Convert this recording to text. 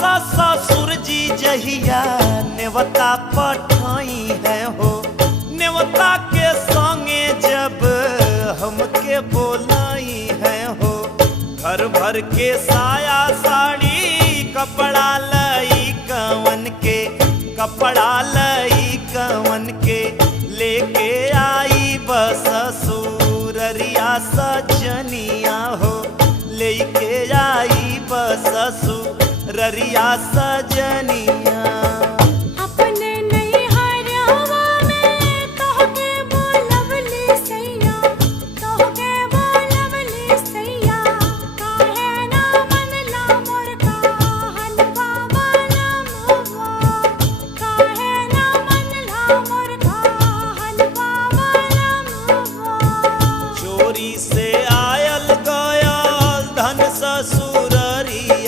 ससुर जी जहिया नेवता पठाई है हो, नेवता के संगे जब हमके बोलाई है हो। घर भर के साया साड़ी कपड़ा लई कवन के, कपड़ा लई कवन के लेके आई बस ससुररिया सजनिया हो, लेके आई बस ससुररिया सजनिया।